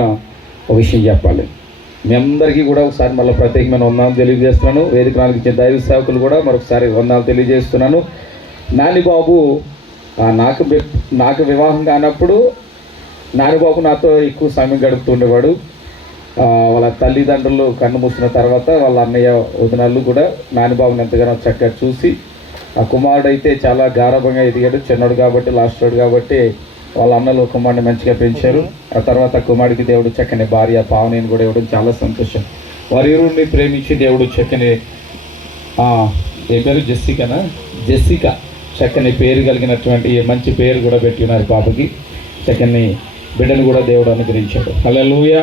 ఒక విషయం చెప్పాలి. మీ అందరికీ కూడా ఒకసారి మళ్ళీ ప్రత్యేకమైన వందనాలు తెలియజేస్తున్నాను. వేదిక నాలుగు ఇచ్చిన దైవ సేవకులు కూడా మరొకసారి వందనాలు తెలియజేస్తున్నాను. నానిబాబు నాకు నాకు వివాహం కానప్పుడు నానిబాబు నాతో ఎక్కువ సమయం గడుపుతుండేవాడు. వాళ్ళ తల్లిదండ్రులు కన్ను మూసిన తర్వాత వాళ్ళ అన్నయ్య వదినాళ్ళు కూడా నానిబాబుని ఎంతగానో చక్కగా చూసి ఆ కుమారుడు అయితే చాలా గారభంగా ఎదిగాడు. చిన్నోడు కాబట్టి లాస్ట్ వాడు కాబట్టి వాళ్ళ అన్నలు కుమారుని మంచిగా పెంచారు. ఆ తర్వాత కుమారుడికి దేవుడు చక్కని భార్య పావనిని కూడా ఇవ్వడం చాలా సంతోషం. వారి ఇరువురిని ప్రేమించి దేవుడు చక్కని ఏ పేరు? జెస్సికనా? జెస్సిక. చక్కని పేరు కలిగినటువంటి మంచి పేరు కూడా పెట్టి ఉన్నారు పాపకి. చక్కని బిడ్డను కూడా దేవుడు అనుగ్రహించాడు. లూయ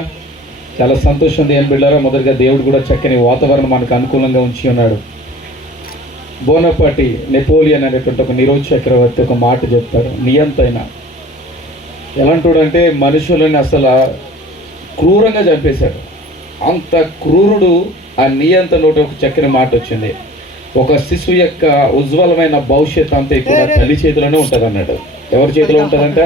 చాలా సంతోషం ఉంది. ఏం బిడ్డారా? మొదటిగా దేవుడు కూడా చక్కని వాతావరణం మనకు అనుకూలంగా ఉంచి ఉన్నాడు. బోనపాటి నెపోలియన్ అనేటువంటి ఒక నిరోధ చక్రవర్తి ఒక మాట చెప్తాడు. నియంతైన ఎలాంటోడంటే మనుషులని అసలు క్రూరంగా చంపేశాడు. అంత క్రూరుడు ఆ నియంత నోటి ఒక చక్కని మాట వచ్చింది. ఒక శిశువు యొక్క ఉజ్వలమైన భవిష్యత్ అంతా కూడా తల్లి చేతిలోనే ఉంటుంది అన్నాడు ఎవరి చేతిలో ఉంటుందంట?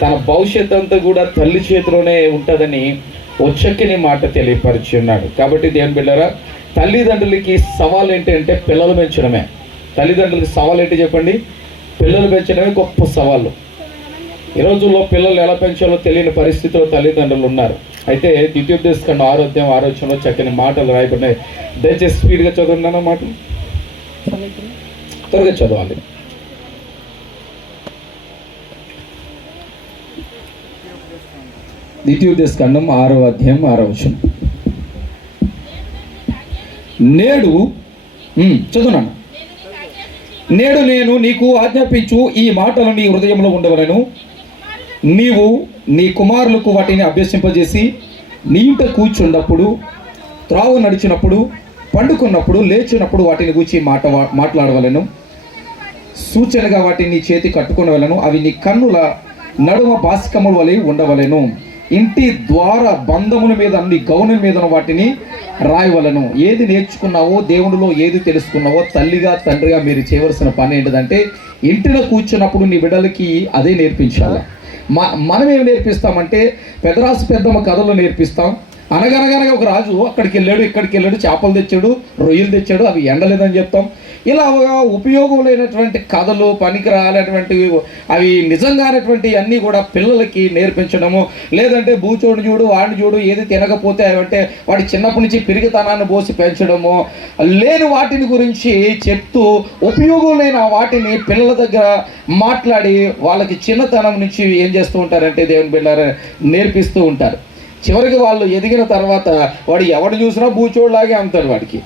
తన భవిష్యత్ అంతా కూడా తల్లి చేతిలోనే ఉంటుందని ఒచ్చక్కని మాట తెలియపరిచి ఉన్నాడు కాబట్టి దేని బిడ్డరా తల్లిదండ్రులకి సవాల్ ఏంటి అంటే పిల్లలు పెంచడమే. తల్లిదండ్రులకి సవాల్ ఏంటి చెప్పండి? పిల్లలు పెంచడమే గొప్ప సవాళ్ళు ఈ రోజుల్లో పిల్లలు ఎలా పెంచాలో తెలియని పరిస్థితిలో తల్లిదండ్రులు ఉన్నారు. అయితే ద్వితీయోపదేశకండ ఆరోగ్యం ఆరోగ్యంలో చక్కని మాటలు రాయబడినాయి. దయచేసి స్పీడ్గా చదవండి అన్న మాటలు. త్వరగా చదవాలి. ద్వితీయోపదేశకండం ఆరో అధ్యాయం ఆరో వచనం. నేడు ఉమ్, నేడు నేను నీకు ఆజ్ఞాపించు ఈ మాటలు నీ హృదయంలో ఉండవలను. నీవు నీ కుమారులకు వాటిని అభ్యసింపజేసి నీ ఇంట కూర్చున్నప్పుడు త్రావు నడిచినప్పుడు పండుకున్నప్పుడు లేచినప్పుడు వాటిని గూర్చి మాట మాట్లాడవలను. సూచనగా వాటిని నీ చేతి కట్టుకునవలను. అవి నీ కన్నుల నడుమ బాసికముల వలె ఉండవలెను. ఇంటి ద్వార బంధముల మీద నీ గౌనం మీద వాటిని రాయవలను. ఏది నేర్చుకున్నావో దేవునిలో ఏది తెలుసుకున్నావో తల్లిగా తండ్రిగా మీరు చేయవలసిన పని ఏంటిదంటే ఇంటిలో కూర్చున్నప్పుడు నీ బిడ్డలకి అదే నేర్పించాలి. మనం ఏం నేర్పిస్తామంటే పెదరాసు పెద్దమ్మ కథలు నేర్పిస్తాం. అనగనగనగా ఒక రాజు అక్కడికి వెళ్ళాడు ఇక్కడికి వెళ్ళాడు చేపలు తెచ్చాడు రొయ్యలు తెచ్చాడు అవి ఎండలేదని చెప్తాం. ఇలా ఉపయోగం లేనటువంటి కథలు పనికిరాలటువంటి అవి నిజంగానటువంటి అన్నీ కూడా పిల్లలకి నేర్పించడము. లేదంటే భూచోడు చూడు వాడిని చూడు ఏది తినకపోతే అంటే వాడి చిన్నప్పటి నుంచి పిరిగితనాన్ని పోసి పెంచడము. లేని వాటిని గురించి చెప్తూ ఉపయోగం లేని వాటిని పిల్లల దగ్గర మాట్లాడి వాళ్ళకి చిన్నతనం నుంచి ఏం చేస్తూ ఉంటారంటే దేవుని బిడ్డారు నేర్పిస్తూ ఉంటారు. చివరికి వాళ్ళు ఎదిగిన తర్వాత వాడు ఎవడు చూసినా బూచోడులాగే అమ్ముతాడు వాడికి.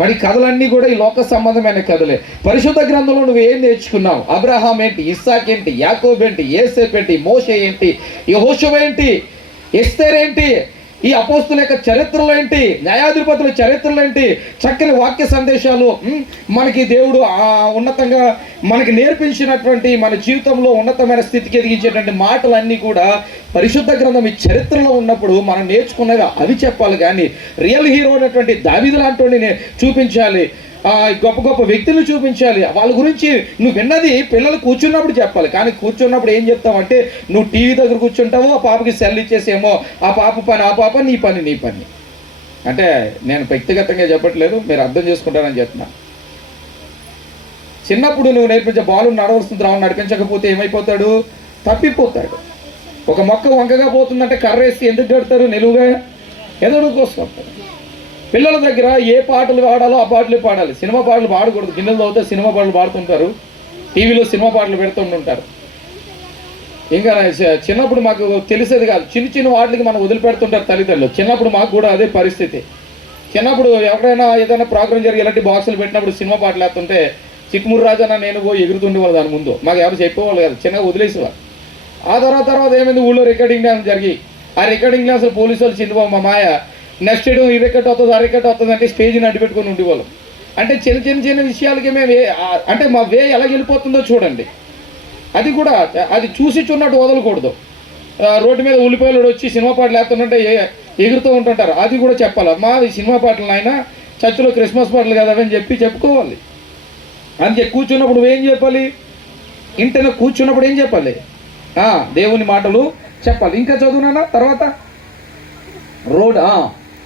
వాడి కథలన్నీ కూడా ఈ లోక సంబంధమైన కథలే. పరిశుద్ధ గ్రంథంలో నువ్వు ఏం నేర్చుకున్నావు? అబ్రహాం ఏంటి? ఇస్సాక్ ఏంటి? యాకోబ్ ఏంటి? ఏసేప్ ఏంటి? మోషే ఏంటి? యహోషం ఏంటి? ఎస్తేరేంటి ఈ అపోస్తుల యొక్క చరిత్రలు ఏంటి? న్యాయాధిపతుల చరిత్రలు ఏంటి? చక్కని వాక్య సందేశాలు మనకి దేవుడు ఉన్నతంగా మనకి నేర్పించినటువంటి మన జీవితంలో ఉన్నతమైన స్థితికి ఎదిగించేటువంటి మాటలన్నీ కూడా పరిశుద్ధ గ్రంథం ఈ చరిత్రలో ఉన్నప్పుడు మనం నేర్చుకున్నవి అవి చెప్పాలి. కానీ రియల్ హీరో అయినటువంటి దావిది లాంటి చూపించాలి. గొప్ప గొప్ప వ్యక్తులు చూపించాలి. వాళ్ళ గురించి నువ్వు విన్నది పిల్లలు కూర్చున్నప్పుడు చెప్పాలి. కానీ కూర్చున్నప్పుడు ఏం చెప్తావంటే నువ్వు టీవీ దగ్గర కూర్చుంటావు ఆ పాపకి సెల్ ఇచ్చేసేమో. ఆ పాప పని ఆ పాప నీ పని నీ పని. అంటే నేను వ్యక్తిగతంగా చెప్పట్లేదు మీరు అర్థం చేసుకుంటారని చెప్తున్నాను చిన్నప్పుడు నువ్వు నేర్పించే బాలు నడవలసిన రావు నడిపించకపోతే ఏమైపోతాడు? తప్పిపోతాడు. ఒక మొక్క వంకగా పోతుందంటే కర్రేసి ఎందుకు కడతారు నిలువుగా? ఎదురు కోసుకొస్తారు పిల్లల దగ్గర ఏ పాటలు పాడాలో ఆ పాటలు పాడాలి. సినిమా పాటలు పాడకూడదు. గిన్నెలు చదివితే సినిమా పాటలు పాడుతుంటారు. టీవీలో సినిమా పాటలు పెడుతుంటుంటారు ఇంకా చిన్నప్పుడు మాకు తెలిసేది కాదు. చిన్న చిన్న వాటికి మనం వదిలిపెడుతుంటారు తల్లిదండ్రులు. చిన్నప్పుడు మాకు కూడా అదే పరిస్థితి. చిన్నప్పుడు ఎవరైనా ఏదైనా ప్రోగ్రామ్ జరిగి ఇలాంటి బాక్సులు పెట్టినప్పుడు సినిమా పాటలు వేస్తుంటే చిక్కుమురు రాజన్న నేను పోయి ఎగురుతుండేవాళ్ళు దాని ముందు. మాకు ఎవరు చెప్పేవాళ్ళు కాదు. చిన్నగా వదిలేసేవారు ఆ తర్వాత తర్వాత ఏమైంది? ఊళ్ళో రికార్డింగ్ డ్యాన్స్ జరిగి ఆ రికార్డింగ్ డ్యాన్స్ పోలీసు వాళ్ళు చిన్నబాబు మా మాయ నెక్స్ట్ ఇడం ఈ రికార్డ్ వస్తుంది ఆ వస్తుంది అంటే స్టేజ్ని అడ్డుపెట్టుకొని ఉండేవాళ్ళం. అంటే చిన్న చిన్న చిన్న విషయాలకి మేము అంటే మా వే ఎలా వెళ్ళిపోతుందో చూడండి. అది కూడా అది చూసి చున్నట్టు వదలకూడదు. రోడ్డు మీద ఉల్లిపాయలు వచ్చి సినిమా పాటలు వేస్తుంటే ఏ- ఎగురుతూ ఉంటుంటారు. అది కూడా చెప్పాలి? మా సినిమా పాటలు నాయన చర్చిలో క్రిస్మస్ పాటలు కదా అని చెప్పి చెప్పుకోవాలి. అందుకే కూర్చున్నప్పుడు ఏం చెప్పాలి? ఇంటనే కూర్చున్నప్పుడు ఏం చెప్పాలి? దేవుని మాటలు చెప్పాలి. ఇంకా చదువునా తర్వాత? రోడ్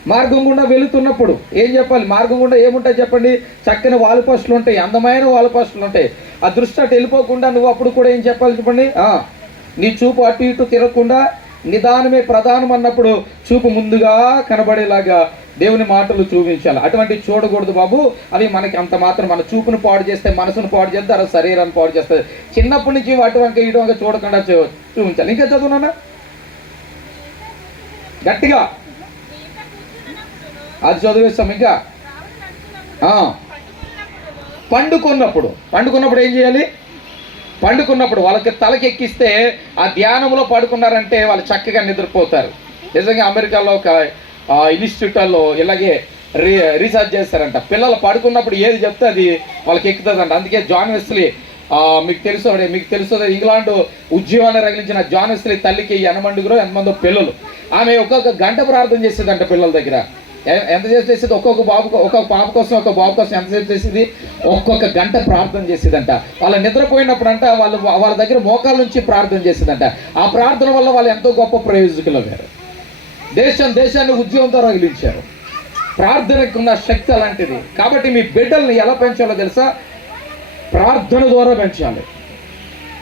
మార్గం గుండా వెళుతున్నప్పుడు ఏం చెప్పాలి? మార్గం గుండా ఏముంటాయి చెప్పండి? చక్కని వాలుపస్టులు ఉంటాయి అందమైన వాలుపస్టులు ఉంటాయి. ఆ దృష్టి అటు వెళ్ళిపోకుండా నువ్వు అప్పుడు కూడా ఏం చెప్పాలి చెప్పండి? నీ చూపు అటు ఇటు తిరగకుండా నిదానమే ప్రధానం అన్నప్పుడు చూపు ముందుగా కనబడేలాగా దేవుని మాటలు చూపించాలి. అటువంటి చూడకూడదు బాబు. అవి మనకి అంత మాత్రం మన చూపును పాడు చేస్తే మనసును పాడు చేస్తే అలా శరీరాన్ని పాడు చేస్తుంది చిన్నప్పటి నుంచి అటువంటి ఇటువంటి చూడకుండా చూ- చూపించాలి. ఇంకా చదువునా గట్టిగా. అది చదివిస్తాం ఇంకా? పండుకున్నప్పుడు. పండుకున్నప్పుడు ఏం చేయాలి? పండుకున్నప్పుడు వాళ్ళకి తలకెక్కిస్తే ఆ ధ్యానంలో పడుకున్నారంటే వాళ్ళు చక్కగా నిద్రపోతారు. నిజంగా అమెరికాలో ఒక ఇన్స్టిట్యూట్లో ఇలాగే రీ రీసెర్చ్ చేస్తారంట. పిల్లలు పడుకున్నప్పుడు ఏది చెప్తే అది వాళ్ళకి ఎక్కుతుందంట. అందుకే జాన్ వెస్లీ మీకు తెలుసు మీకు తెలుసు ఇంగ్లాండ్ ఉద్యమాన్ని రగిలించిన జాన్ వెస్లీ తల్లికి ఎనమండుగురో ఎంతమందో పిల్లలు. ఆమె ఒక్కొక్క గంట ప్రార్థన చేసేదంట పిల్లల దగ్గర. ఎంత చేసేది? ఒక్కొక్క బాబు ఒక్కొక్క పాప కోసం ఒక బాబు కోసం ఎంతసేపు చేసేది? ఒక్కొక్క గంట ప్రార్థన చేసేదంట. వాళ్ళ నిద్రపోయినప్పుడు అంట వాళ్ళు వాళ్ళ దగ్గర మోకాల నుంచి ప్రార్థన చేసేదంట. ఆ ప్రార్థన వల్ల వాళ్ళు ఎంతో గొప్ప ప్రయోజకులు అయ్యారు. దేశం దేశాన్ని ఉద్యోగంతో రగిలించారు ప్రార్థనకు ఉన్న శక్తి అలాంటిది. కాబట్టి మీ బిడ్డల్ని ఎలా పెంచాలో తెలుసా? ప్రార్థన ద్వారా పెంచాలి.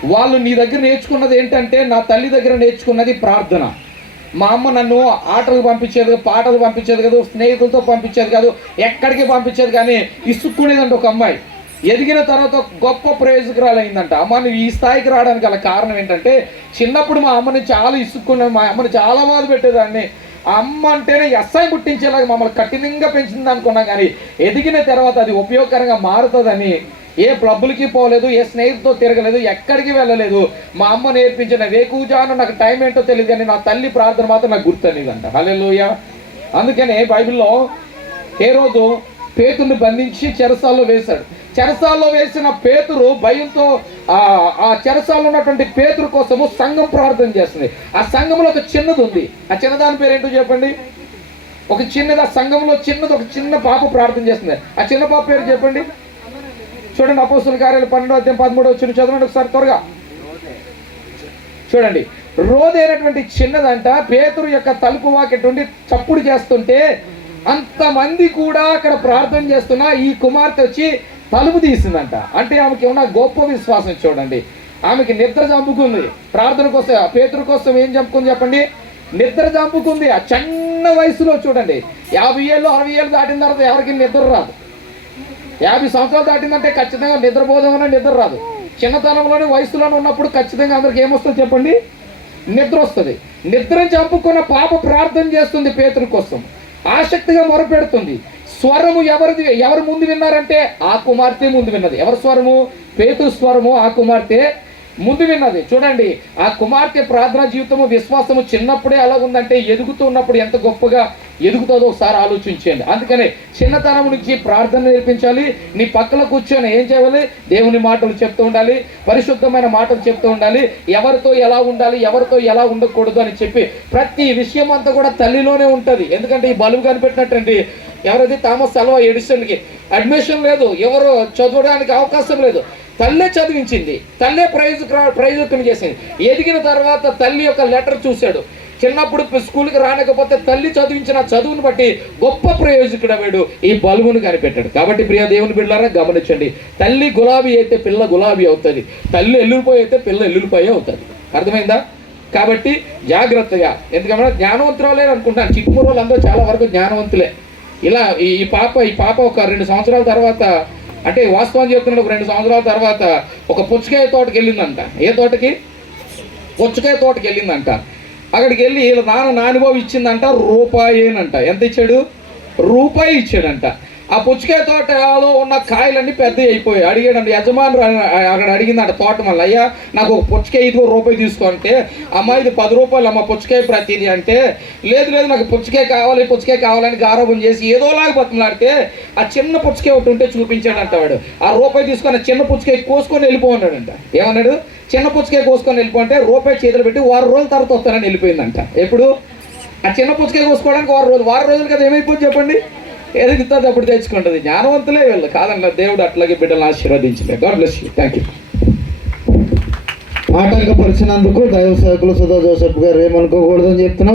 వాళ్ళు నీ దగ్గర నేర్చుకున్నది ఏంటంటే నా తల్లి దగ్గర నేర్చుకున్నది ప్రార్థన. మా అమ్మ నన్ను ఆటలు పంపించేది పాటలు పంపించేది కాదు స్నేహితులతో పంపించేది కాదు ఎక్కడికి పంపించేది కానీ ఇసుక్కునేదంట ఒక అమ్మాయి. ఎదిగిన తర్వాత గొప్ప ప్రయోజకురాలైందంట. అమ్మ నువ్వు ఈ స్థాయికి రావడానికి గల కారణం ఏంటంటే చిన్నప్పుడు మా అమ్మని చాలా ఇసుక్కున్నాను మా అమ్మని చాలా బాధ పెట్టేదాన్ని. ఆ అమ్మ అంటేనే ఎస్ఐ పుట్టించేలాగా మమ్మల్ని కఠినంగా పెంచింది అనుకున్నాం కానీ ఎదిగిన తర్వాత అది ఉపయోగకరంగా మారుతుందని ఏ క్లబ్బులకి పోలేదు ఏ స్నేహితుతో తిరగలేదు ఎక్కడికి వెళ్ళలేదు. మా అమ్మ నేర్పించిన వేకుజాను నాకు టైం ఏంటో తెలియదు కానీ నా తల్లి ప్రార్థన మాత్రం నాకు గుర్తనేదంట. హలెలుయ అందుకనే బైబిల్లో ఏ రోజు పేతుని బంధించి చెరసాల్లో వేశాడు. చెరసాల్లో వేసిన పేతురు భయంతో ఆ చెరసాల్లో ఉన్నటువంటి పేతురు కోసము సంఘం ప్రార్థన చేస్తుంది. ఆ సంఘంలో ఒక చిన్నది ఉంది. ఆ చిన్నదాని పేరు ఏంటో చెప్పండి? ఒక చిన్నది ఆ సంఘంలో చిన్నది ఒక చిన్న పాప ప్రార్థన చేస్తుంది. ఆ చిన్న పాప పేరు చెప్పండి? చూడండి అపోస్తుల కార్యాలు పన్నెండో అధ్యాయం పదమూడో వచ్చిన చదవండి ఒకసారి త్వరగా. చూడండి రోదైనటువంటి చిన్నదంట పేతురు యొక్క తలుపు వాకెట్ ఉండి చప్పుడు చేస్తుంటే అంతమంది కూడా అక్కడ ప్రార్థన చేస్తున్నా ఈ కుమార్తె వచ్చి తలుపు తీసిందంట. అంటే ఆమెకి ఉన్న గొప్ప విశ్వాసం చూడండి. ఆమెకి నిద్ర చంపుకుంది ప్రార్థన కోసం పేతురు కోసం ఏం చంపుకుంది చెప్పండి? నిద్ర చంపుకుంది ఆ చిన్న వయసులో చూడండి యాభై ఏళ్ళు అరవై ఏళ్ళు దాటిన తర్వాత ఎవరికి నిద్ర రాదు. యాభై సంవత్సరాలు దాటిందంటే ఖచ్చితంగా నిద్రపోదామని నిద్ర రాదు. చిన్నతనంలోనే వయసులోనే ఉన్నప్పుడు ఖచ్చితంగా అందరికి ఏమొస్తుంది చెప్పండి? నిద్ర వస్తుంది. నిద్రను చంపుకున్న పాప ప్రార్థన చేస్తుంది పేతుడి కోసం. ఆసక్తిగా మొరపెడుతుంది. స్వరము ఎవరిది? ఎవరు ముందు విన్నారంటే ఆ కుమార్తె ముందు విన్నది. ఎవరి స్వరము? పేతు స్వరము. ఆ కుమార్తె ముందు విన్నది. చూడండి ఆ కుమార్తె ప్రార్థనా జీవితము విశ్వాసము చిన్నప్పుడే ఎలా ఉందంటే ఎదుగుతూ ఉన్నప్పుడు ఎంత గొప్పగా ఎదుగుతుందో ఒకసారి ఆలోచించండి అందుకనే చిన్నతనం నుంచి ప్రార్థన నేర్పించాలి. నీ పక్కన కూర్చొని ఏం చేయాలి? దేవుని మాటలు చెప్తూ ఉండాలి. పరిశుద్ధమైన మాటలు చెప్తూ ఉండాలి. ఎవరితో ఎలా ఉండాలి? ఎవరితో ఎలా ఉండకూడదు అని చెప్పి ప్రతి విషయం అంతా కూడా తల్లిలోనే ఉంటుంది. ఎందుకంటే ఈ బలువు కనిపెట్టినట్టండి. ఎవరైతే థామస్ సెలవు ఎడిసన్కి. అడ్మిషన్ లేదు. ఎవరు చదవడానికి అవకాశం లేదు. తల్లే చదివించింది. తల్లే ప్రైజ్ ప్రయోజకం చేసింది. ఎదిగిన తర్వాత తల్లి యొక్క లెటర్ చూశాడు. చిన్నప్పుడు స్కూల్కి రానకపోతే తల్లి చదివించిన చదువును బట్టి గొప్ప ప్రయోజకుడు వీడు. ఈ బలువును కనిపెట్టాడు. కాబట్టి ప్రియ దేవుని బిడ్డారా గమనించండి. తల్లి గులాబీ అయితే పిల్ల గులాబీ అవుతుంది. తల్లి ఎల్లుడిపోయి అయితే పిల్ల ఎల్లుడిపోయి అవుతుంది. అర్థమైందా? కాబట్టి జాగ్రత్తగా. ఎందుకంటే జ్ఞానవంతురాలే అనుకుంటాను చిక్కుమూరు వాళ్ళందరూ చాలా వరకు జ్ఞానవంతులే. ఇలా ఈ పాప ఈ పాప ఒక రెండు సంవత్సరాల తర్వాత అంటే వాస్తవం చెప్తున్నాడు ఒక రెండు సంవత్సరాల తర్వాత ఒక పుచ్చకాయ తోటకి వెళ్ళిందంట. ఏ తోటకి? పుచ్చకాయ తోటకి వెళ్ళిందంట. అక్కడికి వెళ్ళి వీళ్ళ నాన్న నానుభవం ఇచ్చిందంట రూపాయేనంట. ఎంత ఇచ్చాడు? రూపాయి ఇచ్చాడంట. ఆ పుచ్చకాయ తోటలో ఉన్న కాయలన్నీ పెద్ద అయిపోయాయి. అడిగాడండి యజమాని అక్కడ అడిగిందంట తోట మళ్ళీ అయ్యా నాకు ఒక పుచ్చకాయ ఇదిగో రూపాయి తీసుకుంటే అమ్మ ఇది పది రూపాయలు అమ్మ పుచ్చకాయ ప్రతిది అంటే లేదు లేదు నాకు పుచ్చకాయ కావాలి పుచ్చకాయ కావాలని గారోపం చేసి ఏదోలాగా బతులాడితే ఆ చిన్న పుచ్చకాయ ఒకటి ఉంటే చూపించాడంట వాడు. ఆ రూపాయి తీసుకొని ఆ చిన్న పుచ్చకాయ కోసుకొని వెళ్ళిపోన్నాడంట ఏమన్నాడు? చిన్న పుచ్చకాయ కోసుకొని వెళ్ళిపోతే రూపాయి చేతులు పెట్టి వారం రోజుల తర్వాత వస్తానని వెళ్ళిపోయిందంట. ఎప్పుడు? ఆ చిన్న పుచ్చకాయ కోసుకోవడానికి వారం రోజులు వారం రోజులు కదా ఏమైపోతుంది చెప్పండి? ఎదుగుతుంది అప్పుడు తెచ్చుకుంటుంది జ్ఞానవంతులే వీళ్ళు. కాదన్న దేవుడు అట్లాగే బిడ్డలను ఆశీర్వదించలే God bless you thank you ఆటంకపరిచినందుకు దైవ సేవకులు సుధా జోసెఫ్ గారు ఏమనుకోకూడదని చెప్తున్నాం